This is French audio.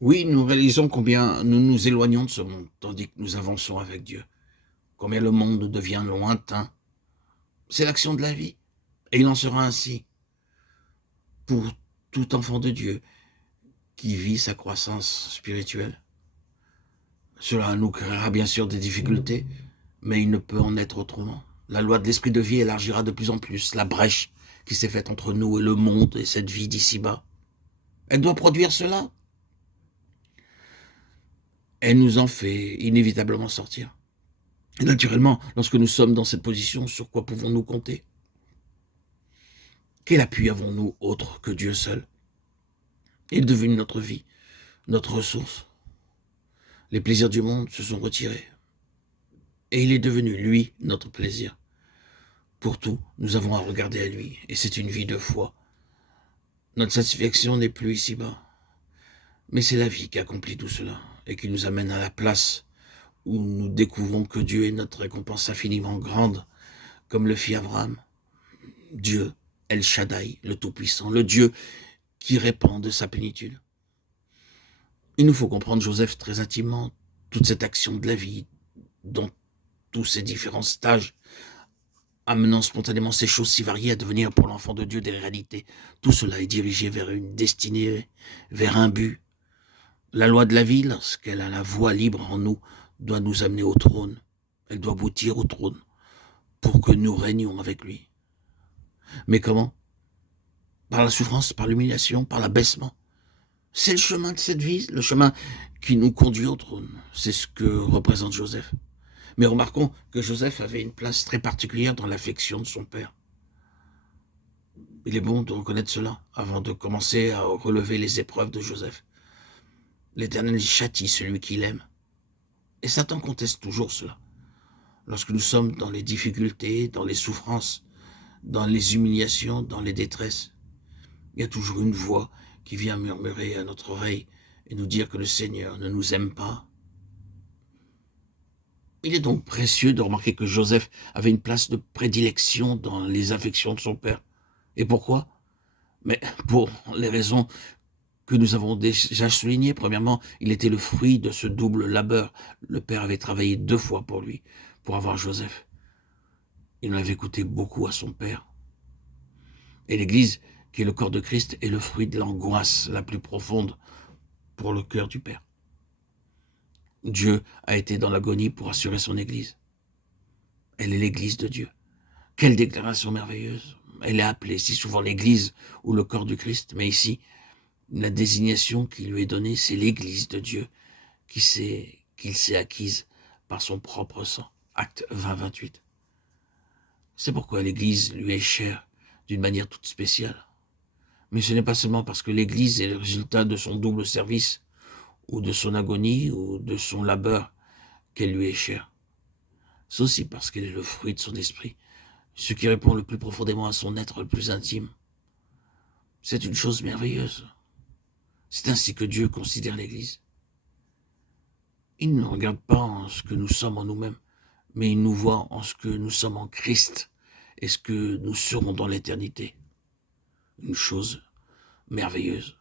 Oui, nous réalisons combien nous nous éloignons de ce monde, tandis que nous avançons avec Dieu. Combien le monde devient lointain. C'est l'action de la vie. Et il en sera ainsi pour tout enfant de Dieu qui vit sa croissance spirituelle. Cela nous créera bien sûr des difficultés, mais il ne peut en être autrement. La loi de l'esprit de vie élargira de plus en plus la brèche qui s'est faite entre nous et le monde et cette vie d'ici-bas. Elle doit produire cela. Elle nous en fait inévitablement sortir. Et naturellement, lorsque nous sommes dans cette position, sur quoi pouvons-nous compter? Quel appui avons-nous autre que Dieu seul? Il est devenu notre vie, notre ressource. Les plaisirs du monde se sont retirés. Et il est devenu, lui, notre plaisir. Pour tout, nous avons à regarder à lui, et c'est une vie de foi. Notre satisfaction n'est plus ici-bas, mais c'est la vie qui accomplit tout cela, et qui nous amène à la place où nous découvrons que Dieu est notre récompense infiniment grande, comme le fit Abraham. Dieu, El Shaddai, le Tout-Puissant, le Dieu qui répand de sa plénitude. Il nous faut comprendre Joseph très intimement, toute cette action de la vie, dans tous ces différents stages, amenant spontanément ces choses si variées à devenir pour l'enfant de Dieu des réalités. Tout cela est dirigé vers une destinée, vers un but. La loi de la vie, lorsqu'elle a la voie libre en nous, doit nous amener au trône. Elle doit aboutir au trône pour que nous régnions avec lui. Mais comment? Par la souffrance, par l'humiliation, par l'abaissement. C'est le chemin de cette vie, le chemin qui nous conduit au trône. C'est ce que représente Joseph. Mais remarquons que Joseph avait une place très particulière dans l'affection de son père. Il est bon de reconnaître cela avant de commencer à relever les épreuves de Joseph. L'Éternel châtie celui qu'il aime. Et Satan conteste toujours cela. Lorsque nous sommes dans les difficultés, dans les souffrances, dans les humiliations, dans les détresses, il y a toujours une voix qui vient murmurer à notre oreille et nous dire que le Seigneur ne nous aime pas. Il est donc précieux de remarquer que Joseph avait une place de prédilection dans les affections de son père. Et pourquoi? Mais pour les raisons que nous avons déjà soulignées. Premièrement, il était le fruit de ce double labeur. Le père avait travaillé 2 fois pour lui, pour avoir Joseph. Il en avait coûté beaucoup à son père. Et l'Église, qui est le corps de Christ, est le fruit de l'angoisse la plus profonde pour le cœur du Père. Dieu a été dans l'agonie pour assurer son Église. Elle est l'Église de Dieu. Quelle déclaration merveilleuse! Elle est appelée si souvent l'Église ou le corps du Christ, mais ici, la désignation qui lui est donnée, c'est l'Église de Dieu qu'il s'est acquise par son propre sang. Acte 20-28. C'est pourquoi l'Église lui est chère d'une manière toute spéciale. Mais ce n'est pas seulement parce que l'Église est le résultat de son double service, ou de son agonie, ou de son labeur, qu'elle lui est chère. C'est aussi parce qu'elle est le fruit de son esprit, ce qui répond le plus profondément à son être le plus intime. C'est une chose merveilleuse. C'est ainsi que Dieu considère l'Église. Il ne regarde pas en ce que nous sommes en nous-mêmes, mais il nous voit en ce que nous sommes en Christ et ce que nous serons dans l'éternité. Une chose merveilleuse.